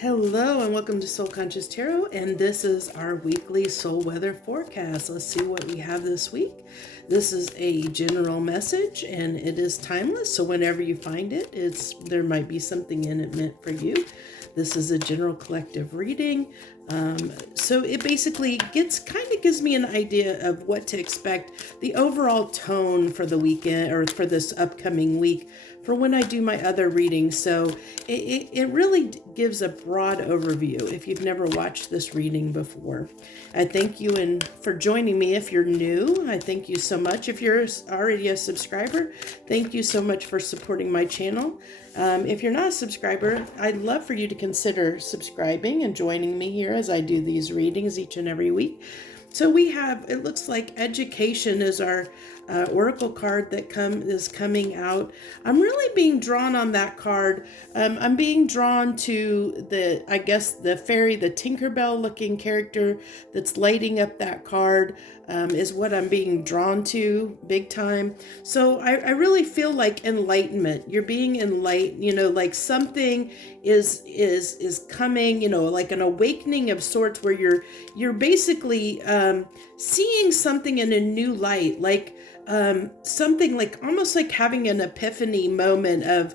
Hello and welcome to Soul Conscious Tarot, and this is our weekly soul weather forecast. Let's see what we have this week. This is a general message and it is timeless, so whenever you find it, there might be something in it meant for you. This is a general collective reading. So it basically gives me an idea of what to expect, the overall tone for the weekend or for this upcoming week for when I do my other readings. So it really gives a broad overview if you've never watched this reading before. I thank you for joining me. If you're new, I thank you so much. If you're already a subscriber, thank you so much for supporting my channel. If you're not a subscriber, I'd love for you to consider subscribing and joining me here as I do these readings each and every week. So we have, it looks like education is our oracle card that is coming out. I'm really being drawn on that card. I'm being drawn to the fairy, the Tinkerbell looking character that's lighting up that card is what I'm being drawn to big time. So I really feel like enlightenment. You're being enlightened, like something is coming, like an awakening of sorts where you're basically seeing something in a new light, like something like almost like having an epiphany moment of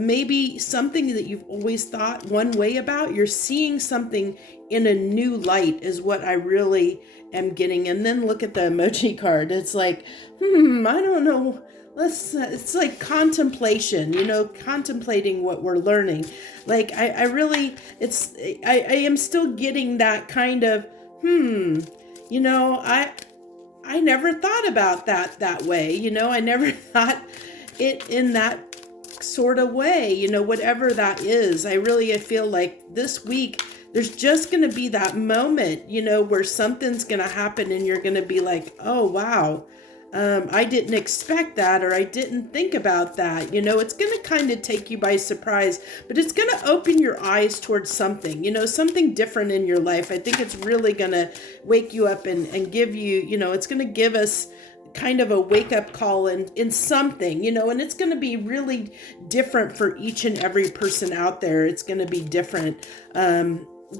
maybe something that you've always thought one way about. You're seeing something in a new light is what I really am getting. And then look at the emoji card. It's like, I don't know. It's like contemplation, contemplating what we're learning. Like I am still getting that kind of, I never thought about that way. I never thought it in that sort of way, whatever that is. I feel like this week, there's just going to be that moment, where something's going to happen and you're going to be like, oh, wow. I didn't expect that, or I didn't think about that. It's going to kind of take you by surprise, but it's going to open your eyes towards something, something different in your life. I think it's really going to wake you up and give you, it's going to give us kind of a wake-up call in something, and it's going to be really different for each and every person out there. It's going to be different.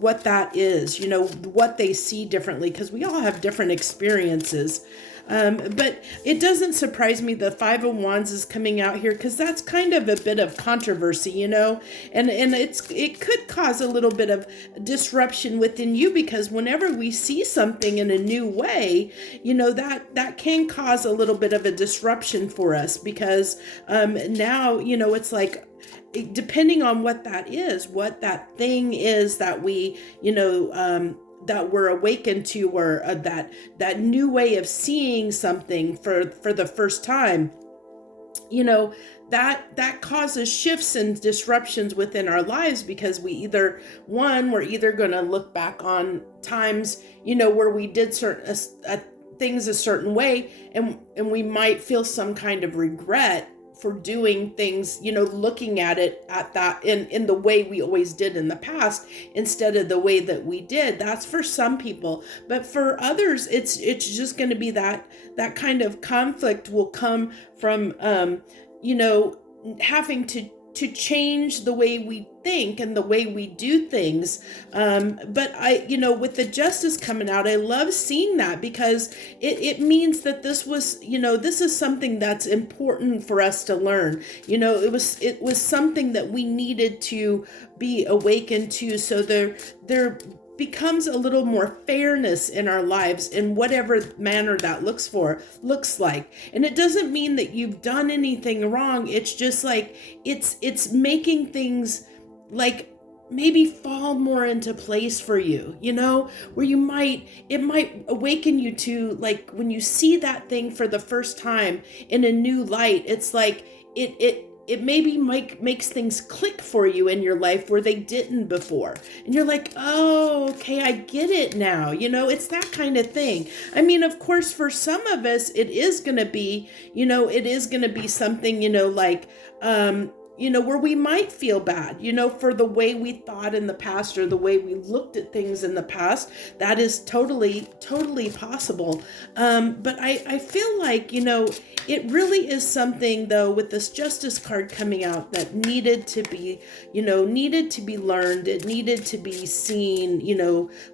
What that is, what they see differently, because we all have different experiences. But it doesn't surprise me the Five of Wands is coming out here, because that's kind of a bit of controversy, and it could cause a little bit of disruption within you, because whenever we see something in a new way, that can cause a little bit of a disruption for us, because now, it's like, depending on what that is, what that thing is that we, that we're awakened to, or that new way of seeing something for the first time, that causes shifts and disruptions within our lives, because we're either going to look back on times, where we did certain things a certain way, and we might feel some kind of regret for doing things, looking at it at that in the way we always did in the past instead of the way that we did. That's for some people, but for others, it's just going to be that kind of conflict will come from, having to change the way we think and the way we do things. But with the Justice coming out, I love seeing that, because it means that this was, this is something that's important for us to learn. It was something that we needed to be awakened to. So there becomes a little more fairness in our lives in whatever manner that looks like. And it doesn't mean that you've done anything wrong. It's just like, it's making things like maybe fall more into place for you, where it might awaken you to, like, when you see that thing for the first time in a new light, it's like it maybe makes things click for you in your life where they didn't before. And you're like, oh, okay, I get it now. It's that kind of thing. I mean, of course, for some of us, it is going to be something, like, where we might feel bad, for the way we thought in the past or the way we looked at things in the past. That is totally, totally possible. But I feel like, it really is something, though, with this Justice card coming out that needed to be learned. It needed to be seen,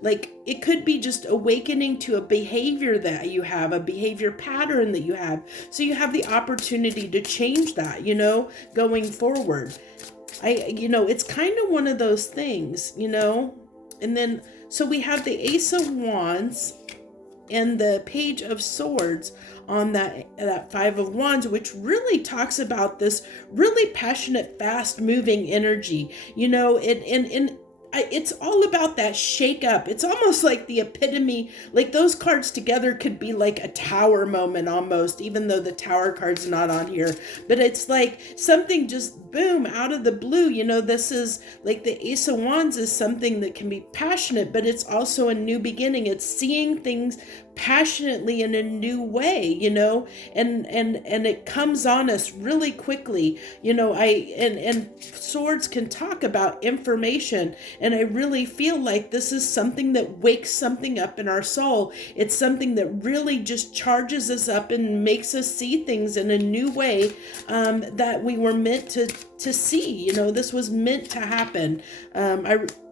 like it could be just awakening to a behavior that you have, a behavior pattern that you have. So you have the opportunity to change that, going forward. It's kind of one of those things, and then, so we have the Ace of Wands and the Page of Swords on that Five of Wands, which really talks about this really passionate, fast moving energy, it's all about that shake up. It's almost like the epitome, like those cards together could be like a tower moment almost, even though the tower card's not on here. But it's like something just boom out of the blue. This is like the Ace of Wands is something that can be passionate, but it's also a new beginning. It's seeing things passionately in a new way, and it comes on us really quickly. And swords can talk about information, and I really feel like this is something that wakes something up in our soul. It's something that really just charges us up and makes us see things in a new way, that we were meant to see. This was meant to happen.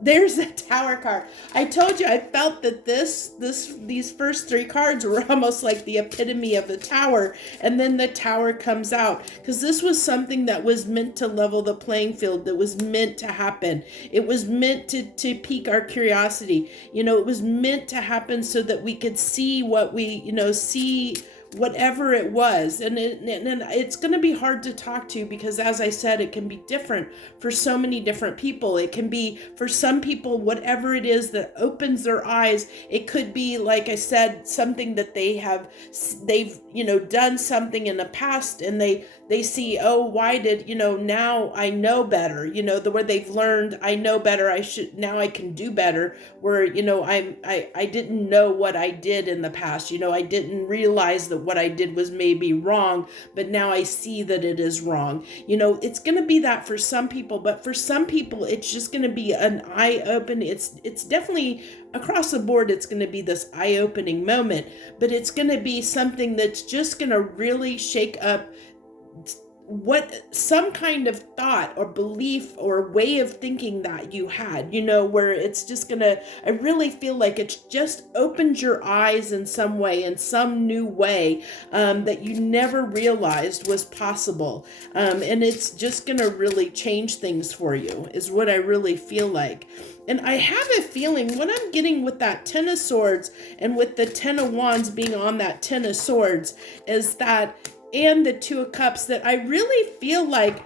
There's a tower card. I told you, I felt that these first three cards were almost like the epitome of the tower, and then the tower comes out, because this was something that was meant to level the playing field, that was meant to happen. It was meant to pique our curiosity. It was meant to happen so that we could see what we, see whatever it was. And it's going to be hard to talk to, because as I said, it can be different for so many different people. It can be, for some people, whatever it is that opens their eyes. It could be, like I said, something that they've done something in the past, and they see, oh, why did, now I know better, where they've learned, I know better, now I can do better, where, I didn't know what I did in the past, I didn't realize that what I did was maybe wrong, but now I see that it is wrong. It's going to be that for some people, but for some people, it's just going to be an eye-opening. It's definitely across the board, it's going to be this eye-opening moment, but it's going to be something that's just going to really shake up some kind of thought or belief or way of thinking that you had, where it's just I really feel like it's just opened your eyes in some way, in some new way, that you never realized was possible. And it's just gonna really change things for you, is what I really feel like. And I have a feeling what I'm getting with that Ten of Swords and with the Ten of Wands being on that Ten of Swords is that, and the Two of Cups, that I really feel like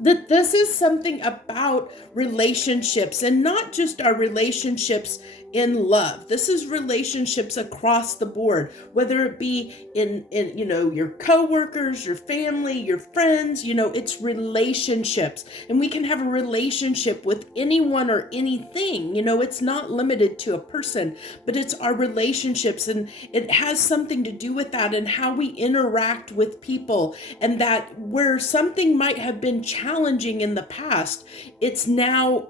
that this is something about relationships, and not just our relationships in love. This is relationships across the board, whether it be in your coworkers, your family, your friends, it's relationships. And we can have a relationship with anyone or anything, it's not limited to a person, but it's our relationships, and it has something to do with that and how we interact with people, and that where something might have been challenging in the past, it's now,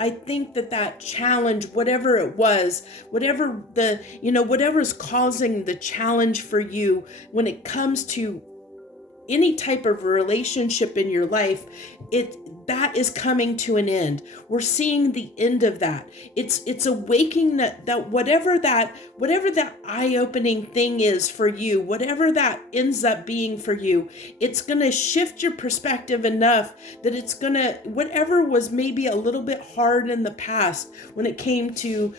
I think that challenge, whatever it was, whatever whatever's causing the challenge for you when it comes to any type of relationship in your life, that is coming to an end. We're seeing the end of that. It's awakening that whatever that eye-opening thing is for you, whatever that ends up being for you, it's going to shift your perspective enough that it's going to, whatever was maybe a little bit hard in the past when it came to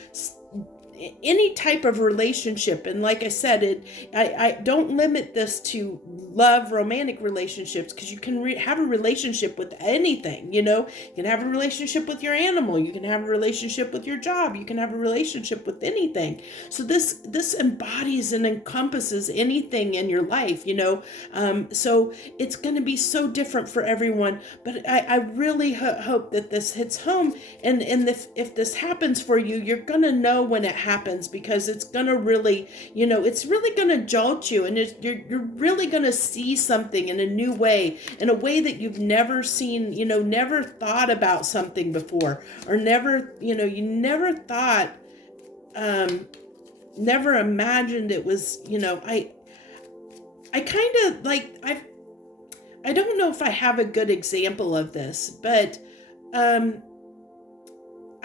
any type of relationship. And like I said, I don't limit this to love, romantic relationships, because you can have a relationship with anything. You can have a relationship with your animal, you can have a relationship with your job, you can have a relationship with anything. So this embodies and encompasses anything in your life. So it's going to be so different for everyone, but I really hope that this hits home, and if this happens for you, you're going to know when it happens, because it's going to really, it's really going to jolt you, and you're really going to see something in a new way, in a way that you've never seen, never thought about something before, or never, you never thought, never imagined it was, I kind of like, I don't know if I have a good example of this, but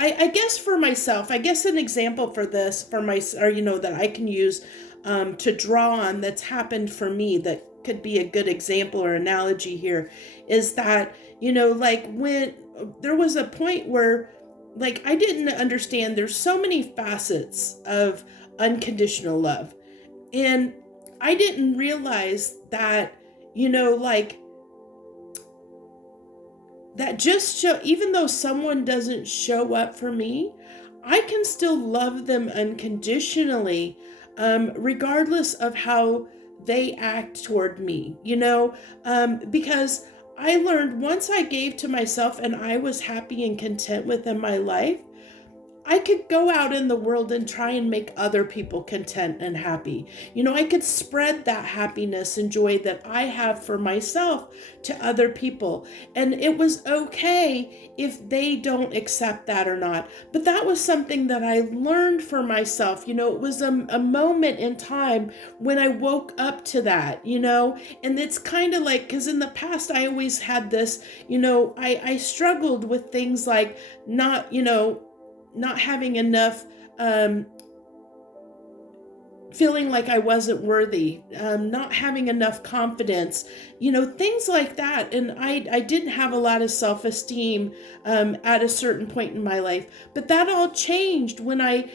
I guess for myself, I guess an example for this, for my, or, that I can use to draw on, that's happened for me, that could be a good example or analogy here, is that, like when there was a point where, like, I didn't understand there's so many facets of unconditional love. And I didn't realize that, like, that just even though someone doesn't show up for me, I can still love them unconditionally, regardless of how they act toward me, because I learned once I gave to myself and I was happy and content within my life, I could go out in the world and try and make other people content and happy. I could spread that happiness and joy that I have for myself to other people. And it was okay if they don't accept that or not. But that was something that I learned for myself. It was a moment in time when I woke up to that, and it's kind of like, because in the past I always had this, I struggled with things like not having enough, feeling like I wasn't worthy, not having enough confidence, things like that. And I didn't have a lot of self-esteem at a certain point in my life. But that all changed when I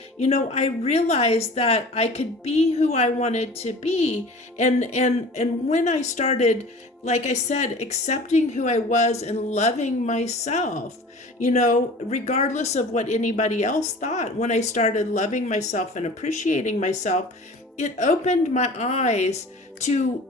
realized that I could be who I wanted to be. And when I started, like I said, accepting who I was and loving myself, regardless of what anybody else thought, when I started loving myself and appreciating myself, it opened my eyes to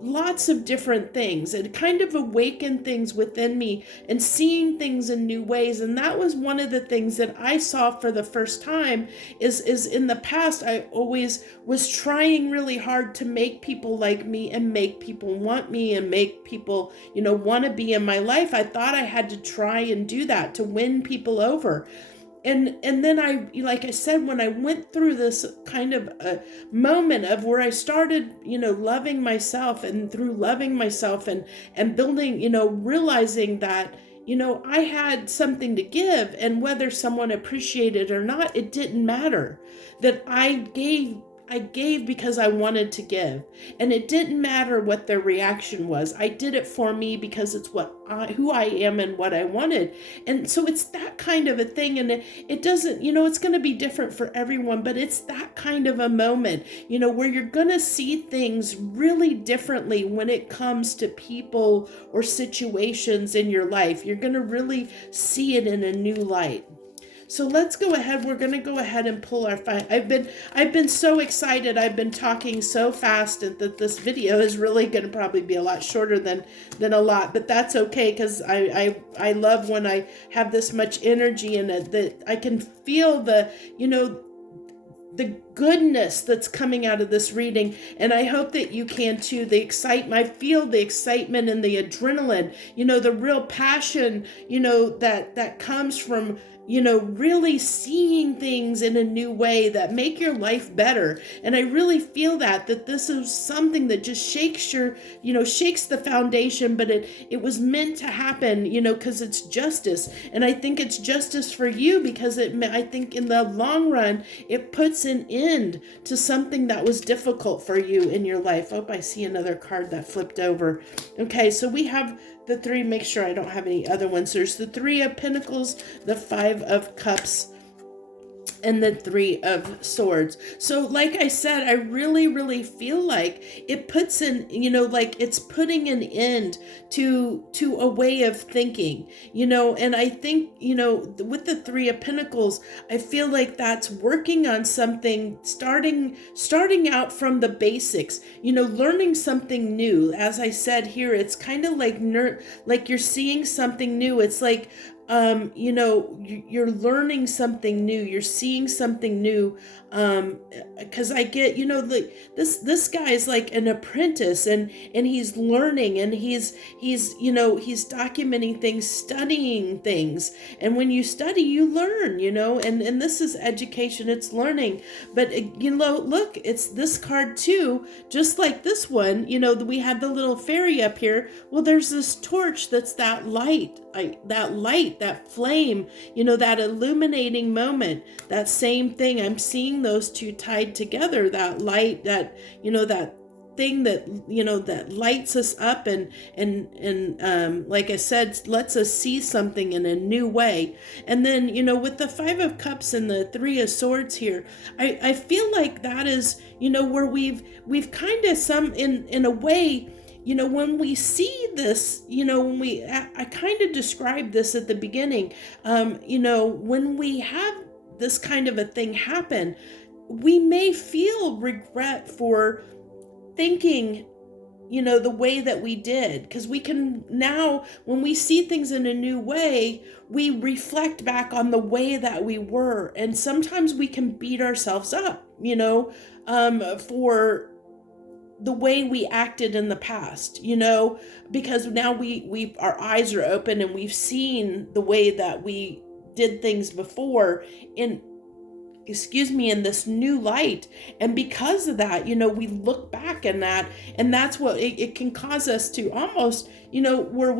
lots of different things. It kind of awakened things within me and seeing things in new ways. And that was one of the things that I saw for the first time is in the past, I always was trying really hard to make people like me and make people want me and make people, want to be in my life. I thought I had to try and do that to win people over. And then like I said, when I went through this kind of a moment of where I started, loving myself, and through loving myself and building, realizing that, I had something to give, and whether someone appreciated it or not, it didn't matter. That I gave because I wanted to give, and it didn't matter what their reaction was. I did it for me because it's who I am and what I wanted. And so it's that kind of a thing, and it doesn't, it's going to be different for everyone, but it's that kind of a moment, where you're going to see things really differently when it comes to people or situations in your life. You're going to really see it in a new light. So let's go ahead. We're going to go ahead and pull our five. I've been so excited. I've been talking so fast that this video is really going to probably be a lot shorter than a lot, but that's okay, because I love when I have this much energy in it, that I can feel the goodness that's coming out of this reading. And I hope that you can too. I feel the excitement and the adrenaline, the real passion, that comes from, really seeing things in a new way that make your life better. And I really feel that this is something that just shakes shakes the foundation, but it was meant to happen, because it's justice. And I think it's justice for you, because I think in the long run, it puts an end to something that was difficult for you in your life. Oh, I see another card that flipped over. Okay, so we have the three. Make sure I don't have any other ones. There's the Three of Pentacles, the Five of Cups, and the Three of Swords. So like I said, I really, really feel like it puts in, like it's putting an end to a way of thinking, and I think, with the Three of Pentacles, I feel like that's working on something, starting out from the basics, learning something new. As I said here, it's kind of like you're seeing something new. It's like you're learning something new, you're seeing something new. Because I get, this guy is like an apprentice, and he's learning, and he's documenting things, studying things. And when you study, you learn, and this is education, it's learning. But look, it's this card too, just like this one. We had the little fairy up here. Well, there's this torch that's that light, that flame, that illuminating moment, that same thing. I'm seeing those two tied together, that light, that thing that lights us up, and like I said, lets us see something in a new way. And then with the Five of Cups and the Three of Swords here, I feel like that is where we've kind of some in a way. When we see this, I kind of described this at the beginning, when we have this kind of a thing happen, we may feel regret for thinking, the way that we did, because we can now, when we see things in a new way, we reflect back on the way that we were. And sometimes we can beat ourselves up, for the way we acted in the past, because now we our eyes are open, and we've seen the way that we did things before in this new light. And because of that, we look back in that, and that's what it can cause us to almost, where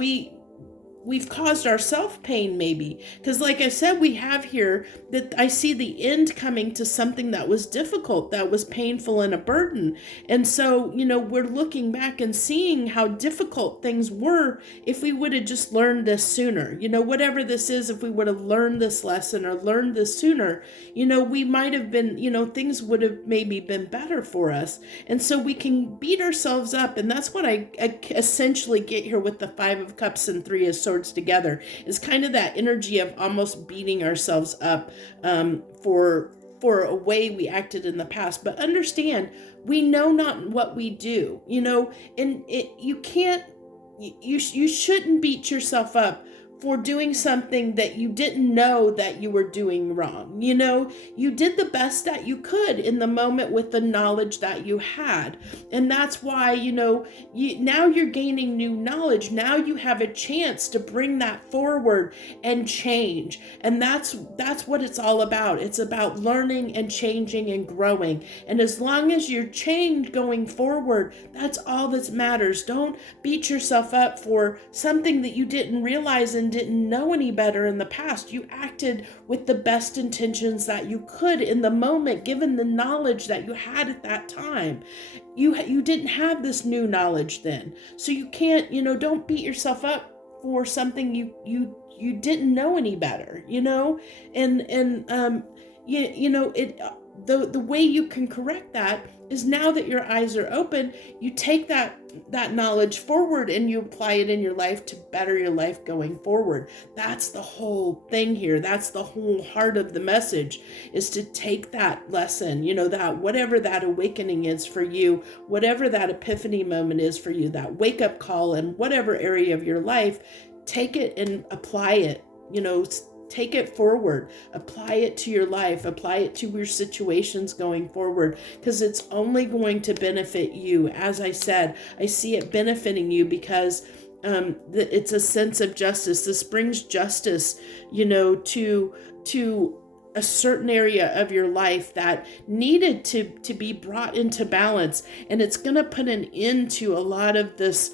we've caused ourselves pain, maybe. Because like I said, we have here that I see the end coming to something that was difficult, that was painful and a burden. And so, we're looking back and seeing how difficult things were if we would have just learned this sooner. Whatever this is, if we would have learned this lesson or learned this sooner, we might have been, things would have maybe been better for us. And so we can beat ourselves up. And that's what I essentially get here with the Five of Cups and Three of Swords together, is kind of that energy of almost beating ourselves up for a way we acted in the past. But understand, we know not what we do, and you shouldn't beat yourself up for doing something that you didn't know that you were doing wrong. You did the best that you could in the moment with the knowledge that you had. And that's why, now you're gaining new knowledge. Now you have a chance to bring that forward and change. And that's what it's all about. It's about learning and changing and growing. And as long as you're changed going forward, that's all that matters. Don't beat yourself up for something that you didn't realize and didn't know any better in the past. You acted with the best intentions that you could in the moment, given the knowledge that you had at that time. You didn't have this new knowledge then, so you can't, don't beat yourself up for something you didn't know any better, the way you can correct that is, now that your eyes are open, you take that knowledge forward and you apply it in your life to better your life going forward. That's the whole thing here. That's the whole heart of the message, is to take that lesson, that whatever that awakening is for you, whatever that epiphany moment is for you, that wake up call in whatever area of your life, take it and apply it, take it forward, apply it to your life, apply it to your situations going forward, because it's only going to benefit you. As I said, I see it benefiting you because it's a sense of justice. This brings justice, to a certain area of your life that needed to be brought into balance. And it's going to put an end to a lot of this,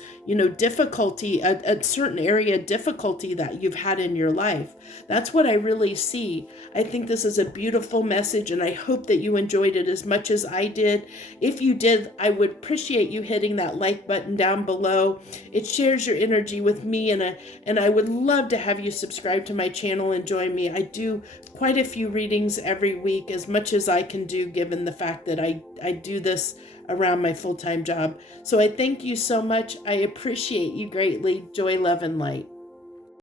difficulty, a certain area of difficulty that you've had in your life. That's what I really see. I think this is a beautiful message, and I hope that you enjoyed it as much as I did. If you did, I would appreciate you hitting that like button down below. It shares your energy with me, and I would love to have you subscribe to my channel and join me. I do quite a few readings every week, as much as I can do, given the fact that I do this around my full-time job. So I thank you so much. I appreciate you greatly. Joy, love, and light.